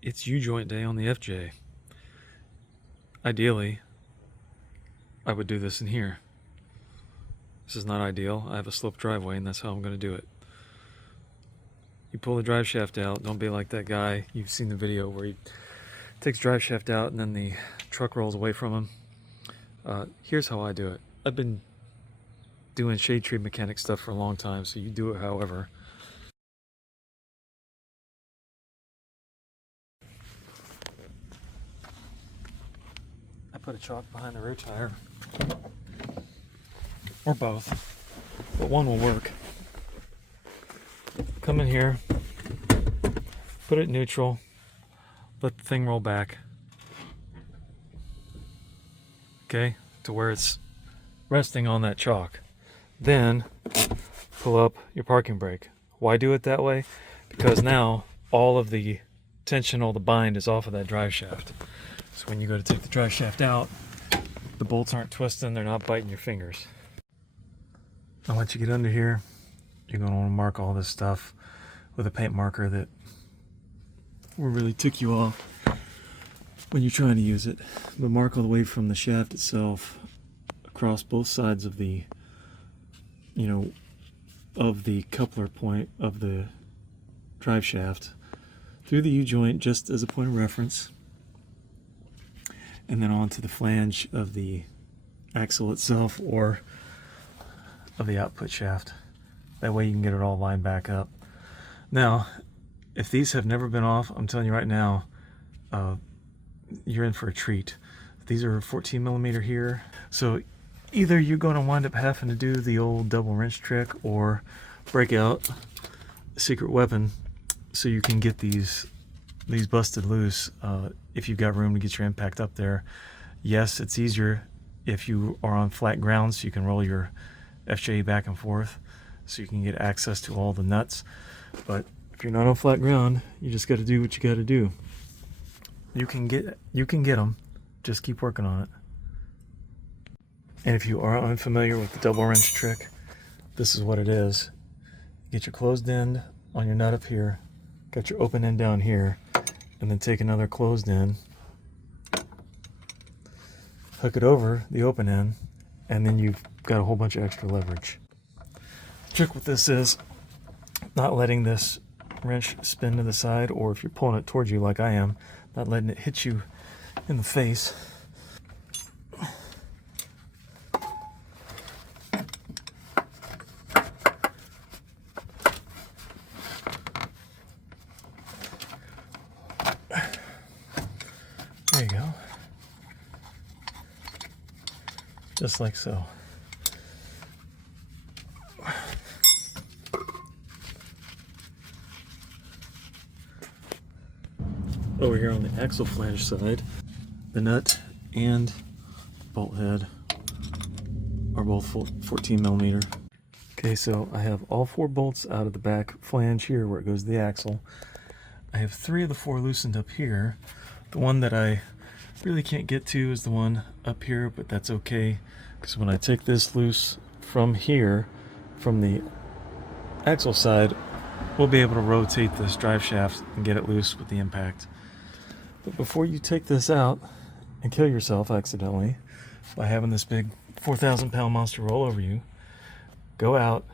It's U-joint day on the FJ. Ideally, I would do this in here. This is not ideal. I have a sloped driveway and that's how I'm going to do it. You pull the drive shaft out. Don't be like that guy. You've seen the video where he takes drive shaft out and then the truck rolls away from him. Here's how I do it. I've been doing shade tree mechanic stuff for a long time, so you do it however. I put a chalk behind the rear tire, or both, but one will work. Come in here, put it neutral, let the thing roll back, okay, to where it's resting on that chalk. Then pull up your parking brake. Why do it that way? Because now all of the tension, all the bind is off of that drive shaft. So when you go to take the drive shaft out, the bolts aren't twisting, they're not biting your fingers. Now once you get under here, you're going to want to mark all this stuff with a paint marker that will really tick you off when you're trying to use it. But mark all the way from the shaft itself across both sides of the, of the coupler point of the drive shaft through the U-joint just as a point of reference, and then onto the flange of the axle itself or of the output shaft. That way you can get it all lined back up. Now, if these have never been off, I'm telling you right now, you're in for a treat. These are 14 millimeter here, so either you're going to wind up having to do the old double wrench trick or break out a secret weapon so you can get these busted loose if you've got room to get your impact up there. Yes, it's easier if you are on flat ground, so you can roll your FJ back and forth so you can get access to all the nuts. But if you're not on flat ground, you just got to do what you got to do. You can get them, just keep working on it. And if you are unfamiliar with the double wrench trick, this is what it is. Get your closed end on your nut up here, got your open end down here, and then take another closed end, hook it over the open end, and then you've got a whole bunch of extra leverage. The trick with this is not letting this wrench spin to the side, or if you're pulling it towards you like I am, not letting it hit you in the face. There you go. Just like so. Over here on the axle flange side, the nut and bolt head are both 14 millimeter. Okay, so I have all 4 bolts out of the back flange here where it goes to the axle. I have 3 of the 4 loosened up here. The one that I really can't get to is the one up here, but that's okay, because when I take this loose from here, from the axle side, we'll be able to rotate this drive shaft and get it loose with the impact. But before you take this out and kill yourself accidentally by having this big 4,000 pound monster roll over you, go out,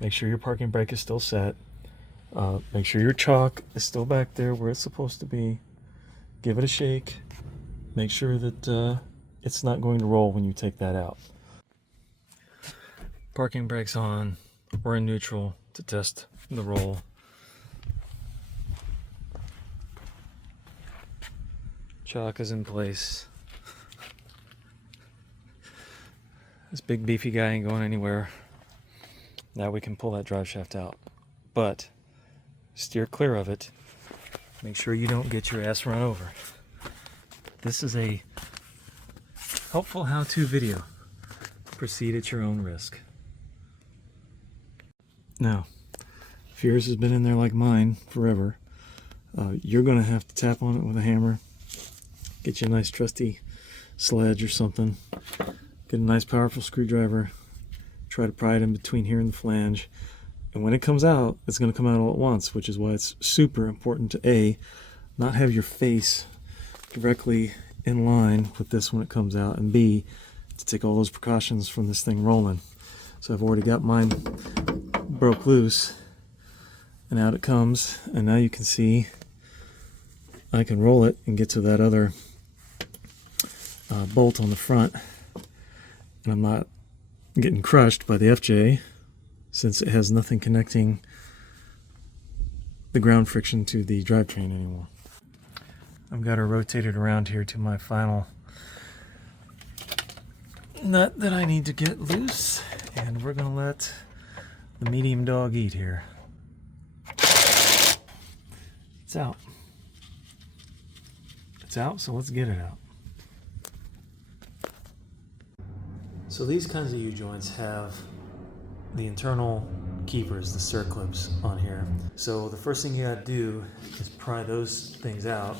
make sure your parking brake is still set, make sure your chalk is still back there where it's supposed to be, give it a shake, make sure that it's not going to roll when you take that out. Parking brakes on, we're in neutral to test the roll. Chalk is in place. This big beefy guy ain't going anywhere. Now we can pull that drive shaft out. But steer clear of it. Make sure you don't get your ass run over. This is a helpful how-to video. Proceed at your own risk. Now, if yours has been in there like mine forever, you're going to have to tap on it with a hammer. Get you a nice trusty sledge or something. Get a nice powerful screwdriver. Try to pry it in between here and the flange. And when it comes out, it's going to come out all at once, which is why it's super important to A, not have your face directly in line with this when it comes out, and B, to take all those precautions from this thing rolling. So I've already got mine broke loose, and out it comes, and now you can see I can roll it and get to that other bolt on the front, and I'm not getting crushed by the FJ since it has nothing connecting the ground friction to the drivetrain anymore. I've got her rotated around here to my final nut that I need to get loose, and we're gonna let the medium dog eat here. It's out. It's out, so let's get it out. So these kinds of U-joints have the internal keepers, the circlips on here. So the first thing you gotta do is pry those things out.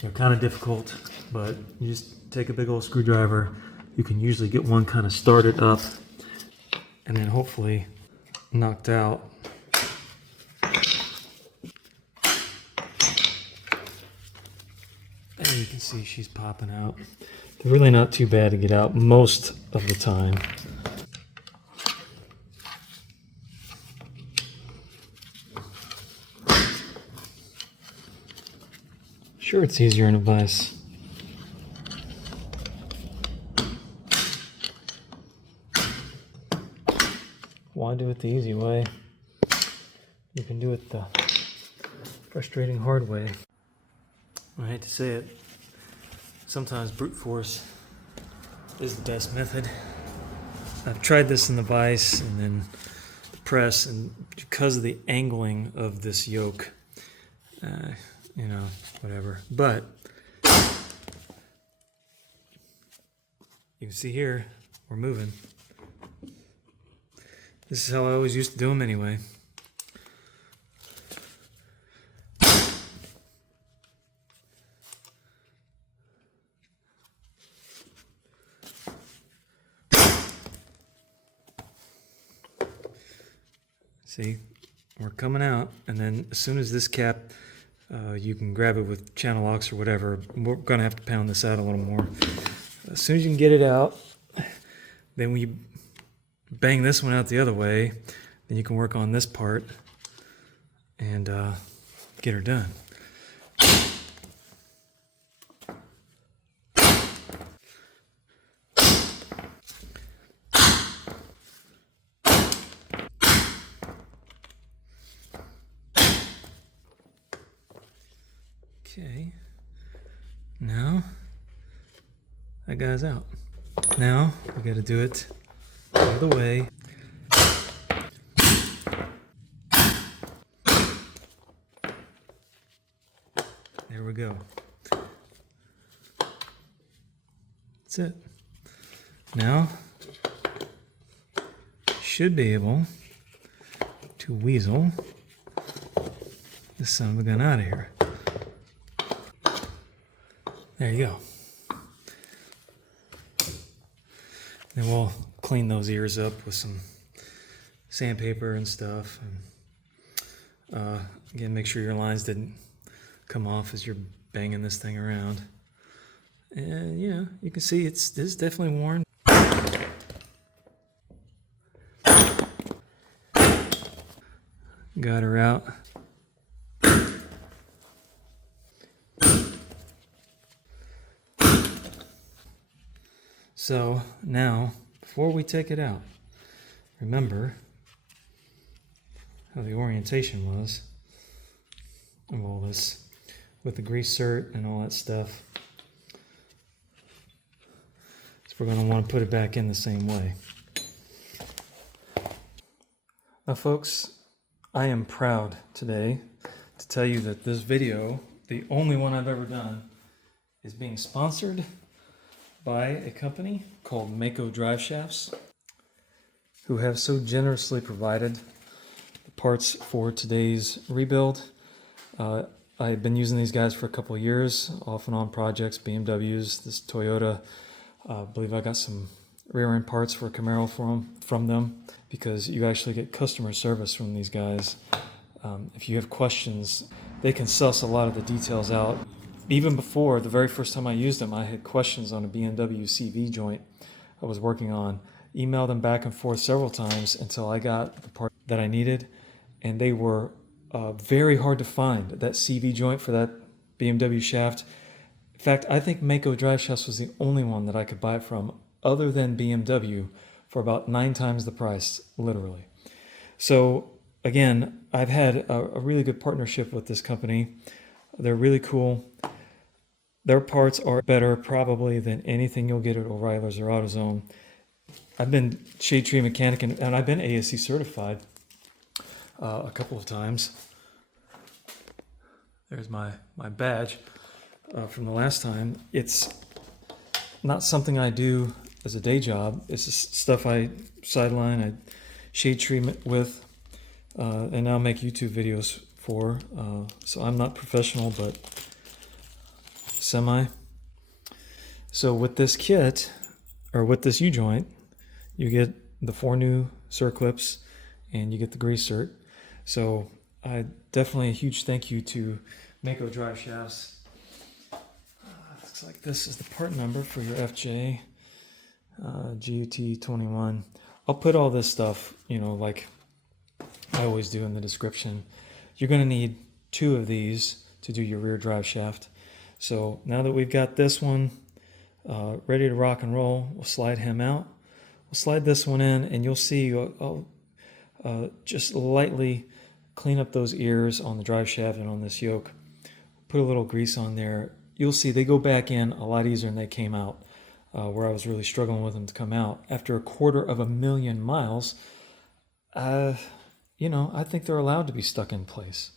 They're kind of difficult, but you just take a big old screwdriver. You can usually get one kind of started up and then hopefully knocked out. And you can see she's popping out. They're really not too bad to get out most of the time. Sure, it's easier in a vise. Why do it the easy way? You can do it the frustrating hard way. I hate to say it, sometimes brute force is the best method. I've tried this in the vise and then the press, and because of the angling of this yoke, you know, whatever. But you can see here, we're moving. This is how I always used to do them anyway. See, we're coming out, and then as soon as this cap, you can grab it with channel locks or whatever. We're gonna have to pound this out a little more. As soon as you can get it out, then when you bang this one out the other way, then you can work on this part and get her done. Okay, now that guy's out. Now we got to do it the other way. There we go. That's it. Now should be able to weasel this son of a gun out of here. There you go. Then we'll clean those ears up with some sandpaper and stuff. And, again, make sure your lines didn't come off as you're banging this thing around. And you know, you can see this is definitely worn. Got her out. So now, before we take it out, remember how the orientation was of all this with the grease cert and all that stuff. So we're going to want to put it back in the same way. Now folks, I am proud today to tell you that this video, the only one I've ever done, is being sponsored by a company called Mako Driveshafts, who have so generously provided the parts for today's rebuild. I've been using these guys for a couple of years, off and on projects, BMWs, this Toyota. I believe I got some rear end parts for a Camaro from them, because you actually get customer service from these guys. If you have questions, they can suss a lot of the details out. Even before, the very first time I used them, I had questions on a BMW CV joint I was working on. Emailed them back and forth several times until I got the part that I needed, and they were very hard to find, that CV joint for that BMW shaft. In fact, I think Mako Driveshafts was the only one that I could buy it from other than BMW for about 9 times the price, literally. So again, I've had a really good partnership with this company. They're really cool. Their parts are better probably than anything you'll get at O'Reilly's or AutoZone. I've been shade tree mechanic and I've been ASC certified a couple of times. There's my badge from the last time. It's not something I do as a day job. It's just stuff I sideline, I shade tree with, and now make YouTube videos for. So I'm not professional, but semi. So with this kit, or with this U-joint, you get the 4 new circlips and you get the grease cert. So I definitely a huge thank you to Mako Driveshafts. Looks like this is the part number for your FJ GUT21. I'll put all this stuff, you know, like I always do in the description. You're going to need 2 of these to do your rear drive shaft. So now that we've got this one ready to rock and roll, we'll slide him out. We'll slide this one in, and you'll see I'll just lightly clean up those ears on the drive shaft and on this yoke. Put a little grease on there. You'll see they go back in a lot easier than they came out, where I was really struggling with them to come out. After 250,000 miles, you know, I think they're allowed to be stuck in place.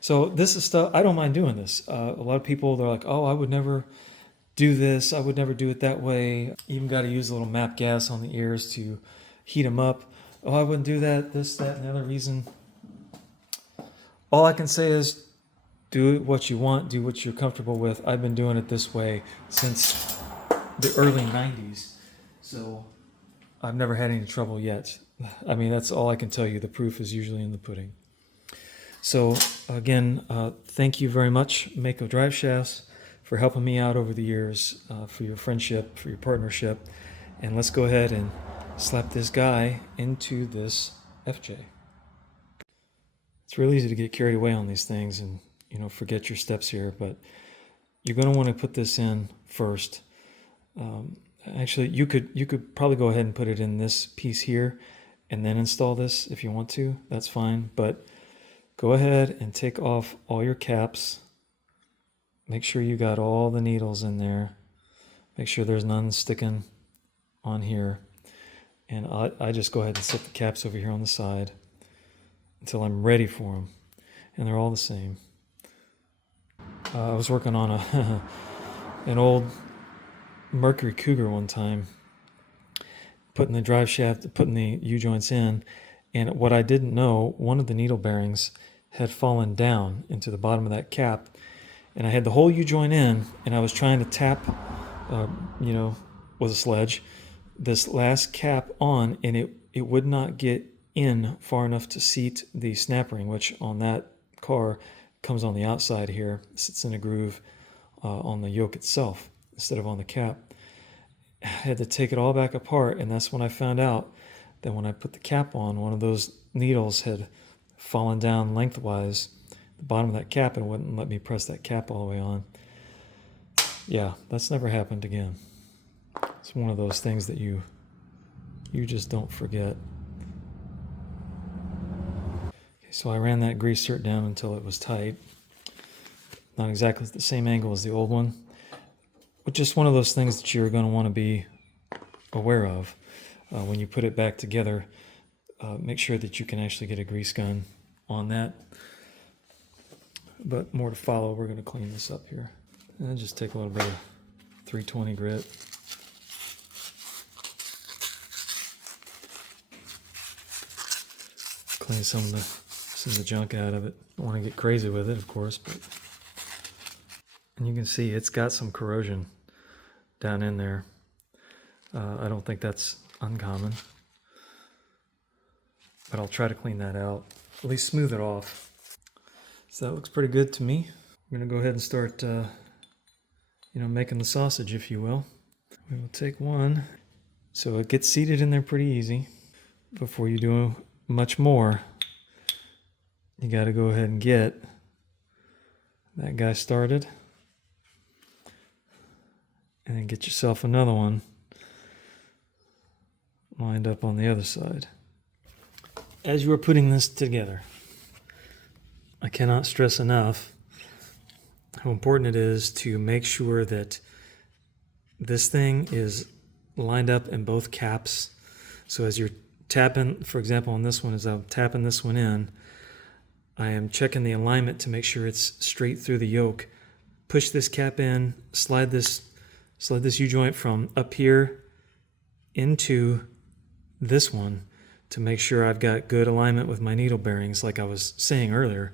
So this is stuff, I don't mind doing this. A lot of people, they're like, oh, I would never do this. I would never do it that way. Even got to use a little MAP gas on the ears to heat them up. Oh, I wouldn't do that, this, that, and the other reason. All I can say is do what you want, do what you're comfortable with. I've been doing it this way since the early 90s. So I've never had any trouble yet. I mean, that's all I can tell you. The proof is usually in the pudding. So again, thank you very much, Mako Driveshafts, for helping me out over the years, for your friendship, for your partnership. And let's go ahead and slap this guy into this FJ. It's really easy to get carried away on these things and, you know, forget your steps here, but you're going to want to put this in first. Actually, you could probably go ahead and put it in this piece here and then install this if you want to. That's fine, but go ahead and take off all your caps. Make sure you got all the needles in there. Make sure there's none sticking on here. And I just go ahead and set the caps over here on the side until I'm ready for them. And they're all the same. I was working on an old Mercury Cougar one time, putting the drive shaft, putting the U-joints in, and what I didn't know, one of the needle bearings had fallen down into the bottom of that cap, and I had the whole U-joint in, and I was trying to tap, you know, with a sledge, this last cap on, and it would not get in far enough to seat the snap ring, which on that car comes on the outside here, sits in a groove on the yoke itself instead of on the cap. I had to take it all back apart, and that's when I found out that when I put the cap on, one of those needles had fallen down lengthwise the bottom of that cap and wouldn't let me press that cap all the way on. Yeah, that's never happened again. It's one of those things that you just don't forget. Okay, so I ran that grease cert down until it was tight. Not exactly the same angle as the old one, but just one of those things that you're going to want to be aware of when you put it back together. Make sure that you can actually get a grease gun on that. But more to follow. We're going to clean this up here. And just take a little bit of 320 grit. Clean some of the junk out of it. Don't want to get crazy with it, of course, but and you can see it's got some corrosion down in there. I don't think that's uncommon, but I'll try to clean that out, at least smooth it off. So that looks pretty good to me. I'm gonna go ahead and start, making the sausage, if you will. We will take one. So it gets seated in there pretty easy. Before you do much more, you got to go ahead and get that guy started. And then get yourself another one lined up on the other side. As you are putting this together, I cannot stress enough how important it is to make sure that this thing is lined up in both caps. So as you're tapping, for example, on this one, as I'm tapping this one in, I am checking the alignment to make sure it's straight through the yoke. Push this cap in, slide this U-joint from up here into this one to make sure I've got good alignment with my needle bearings, like I was saying earlier.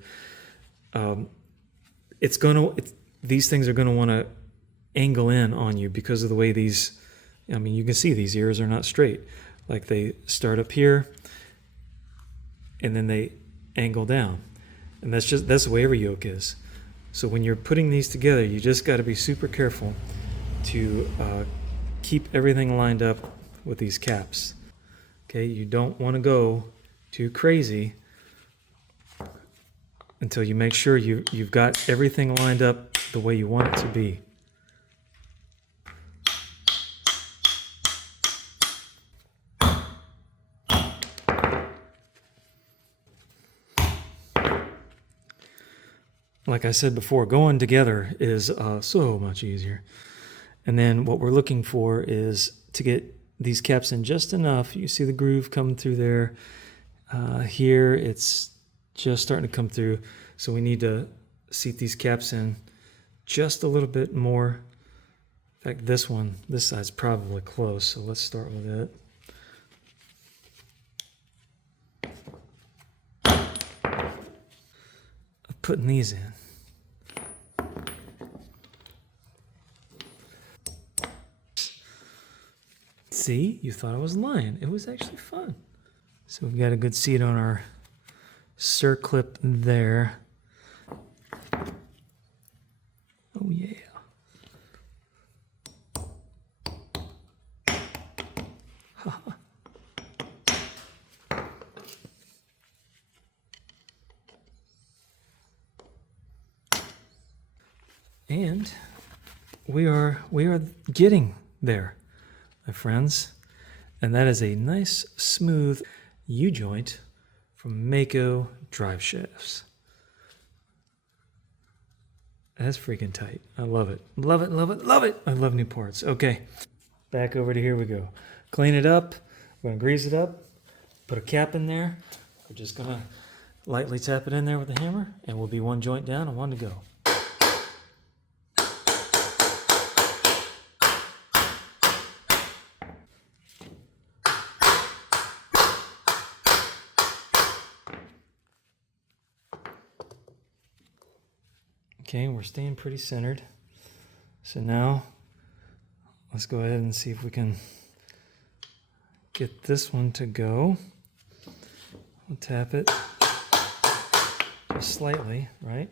These things are going to want to angle in on you because of the way these, you can see these ears are not straight. Like they start up here and then they angle down. And that's the way every yoke is. So when you're putting these together, you just got to be super careful to keep everything lined up with these caps. Okay, you don't want to go too crazy until you make sure you've got everything lined up the way you want it to be. Like I said before, going together is so much easier. And then what we're looking for is to get these caps in just enough. You see the groove coming through there. Here it's just starting to come through. So we need to seat these caps in just a little bit more. In fact, this side's probably close. So let's start with it. Putting these in. See, you thought I was lying. It was actually fun. So we've got a good seat on our circlip there. Oh yeah. And we are getting there, my friends. And that is a nice smooth U-joint from Mako Driveshafts. That's freaking tight. I love it. Love it, love it, love it. I love new parts. Okay, back over to here we go. Clean it up. We're gonna grease it up. Put a cap in there. We're just gonna lightly tap it in there with the hammer and we'll be one joint down and one to go. Okay, we're staying pretty centered. So now, let's go ahead and see if we can get this one to go. We'll tap it just slightly, right?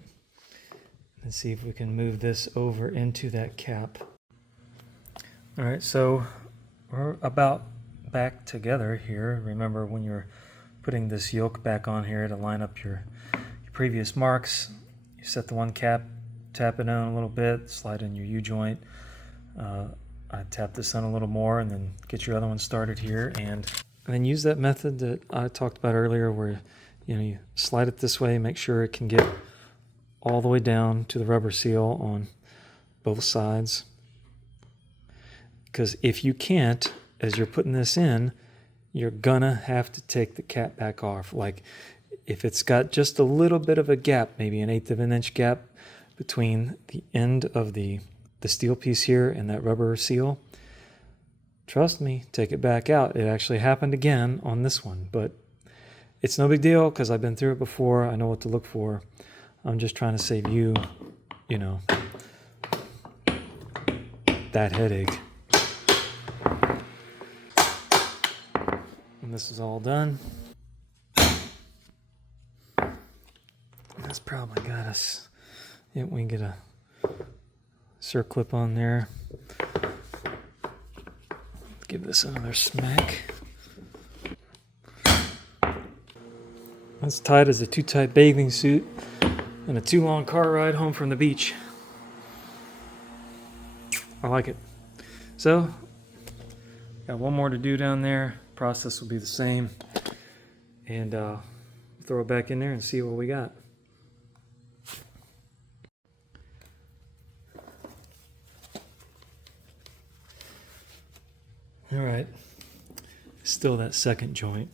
And see if we can move this over into that cap. All right, so we're about back together here. Remember when you're putting this yoke back on here to line up your previous marks, you set the one cap, tap it down a little bit, slide in your U-joint. I tap this on a little more and then get your other one started here. And then use that method that I talked about earlier where you slide it this way, make sure it can get all the way down to the rubber seal on both sides. Because if you can't, as you're putting this in, you're gonna have to take the cap back off. Like if it's got just a little bit of a gap, maybe 1/8 of an inch gap between the end of the steel piece here and that rubber seal, trust me, take it back out. It actually happened again on this one, but it's no big deal because I've been through it before. I know what to look for. I'm just trying to save you, that headache. When this is all done, That's probably got us. Yeah, we can get a circlip on there. Give this another smack. That's tight as a too tight bathing suit and a too long car ride home from the beach. I like it. So, got one more to do down there. Process will be the same. And throw it back in there and see what we got. All right, still that second joint.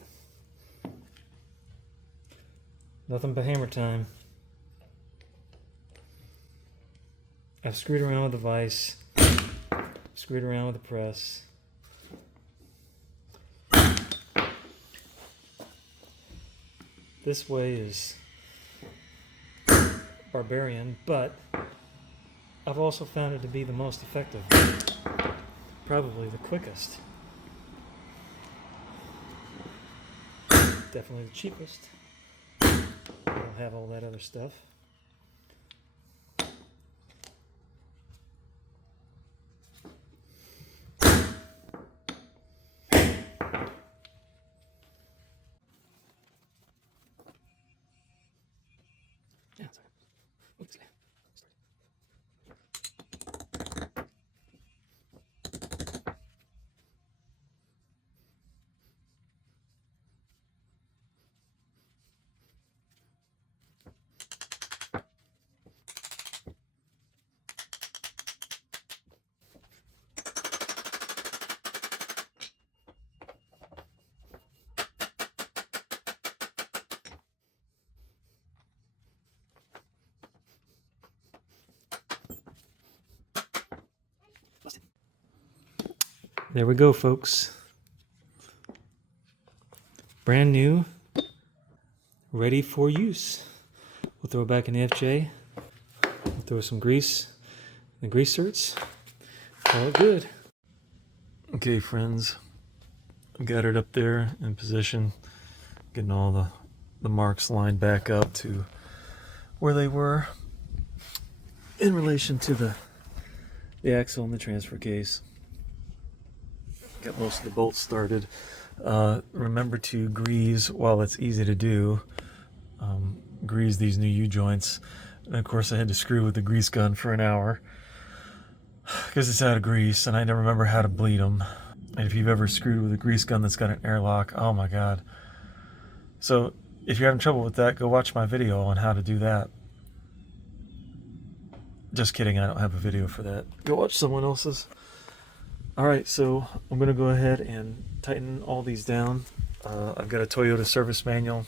Nothing but hammer time. I've screwed around with the vise, screwed around with the press. This way is barbarian, but I've also found it to be the most effective. Probably the quickest. Definitely the cheapest. Don't have all that other stuff. There we go, folks. Brand new, ready for use. We'll throw it back in the FJ. We'll throw some grease in the grease certs. Call it good. Okay, friends. Got it up there in position. Getting all the marks lined back up to where they were in relation to the axle and the transfer case. Got most of the bolts started. Remember to grease, while it's easy to do, grease these new U-joints. And of course I had to screw with the grease gun for an hour because it's out of grease and I never remember how to bleed them. And if you've ever screwed with a grease gun that's got an airlock, oh my god. So if you're having trouble with that, go watch my video on how to do that. Just kidding, I don't have a video for that. Go watch someone else's. Alright, so I'm going to go ahead and tighten all these down. I've got a Toyota service manual,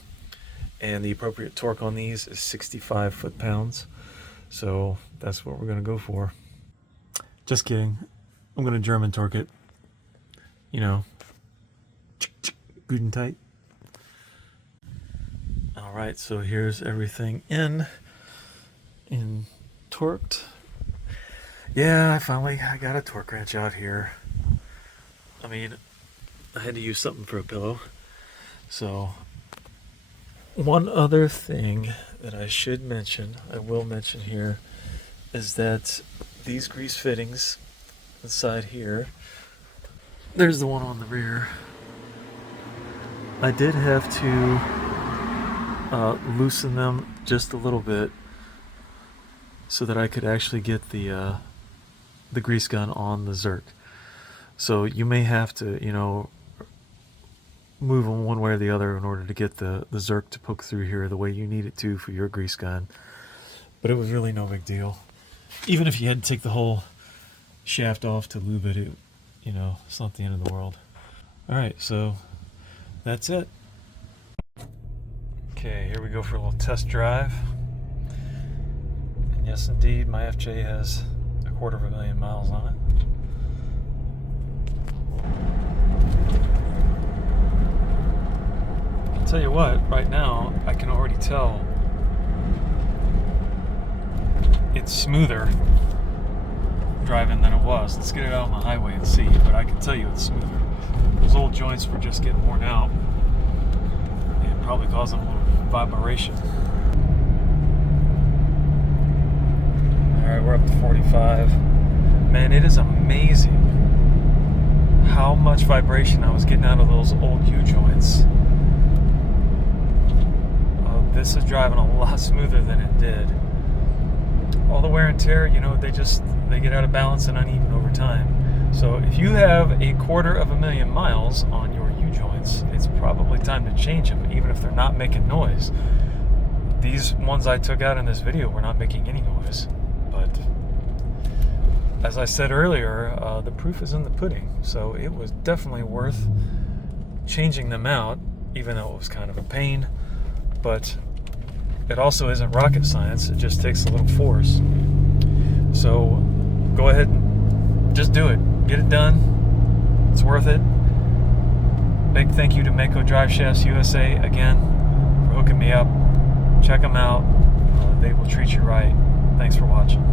and the appropriate torque on these is 65 foot-pounds. So that's what we're going to go for. Just kidding. I'm going to German torque it. You know, good and tight. Alright, so here's everything in torqued. Yeah, I got a torque wrench out here. I mean, I had to use something for a pillow. So, one other thing that I will mention here, is that these grease fittings inside here, there's the one on the rear. I did have to loosen them just a little bit so that I could actually get the grease gun on the Zerk. So you may have to, you know, move them one way or the other in order to get the Zerk to poke through here the way you need it to for your grease gun. But it was really no big deal. Even if you had to take the whole shaft off to lube it, you know, it's not the end of the world. Alright, so that's it. Okay, here we go for a little test drive. And yes, indeed, my FJ has 250,000 miles on it. I'll tell you what, right now I can already tell it's smoother driving than it was. Let's get it out on the highway and see, but I can tell you it's smoother. Those old joints were just getting worn out and probably causing a little vibration. up to 45. Man, it is amazing how much vibration I was getting out of those old U-joints. This is driving a lot smoother than it did. All the wear and tear, you know, they get out of balance and uneven over time. So if you have 250,000 miles on your U-joints, it's probably time to change them, even if they're not making noise. These ones I took out in this video were not making any noise. But as I said earlier, the proof is in the pudding. So it was definitely worth changing them out, even though it was kind of a pain. But it also isn't rocket science. It just takes a little force. So go ahead and just do it. Get it done. It's worth it. Big thank you to Mako Driveshafts USA again for hooking me up. Check them out. They will treat you right. Thanks for watching.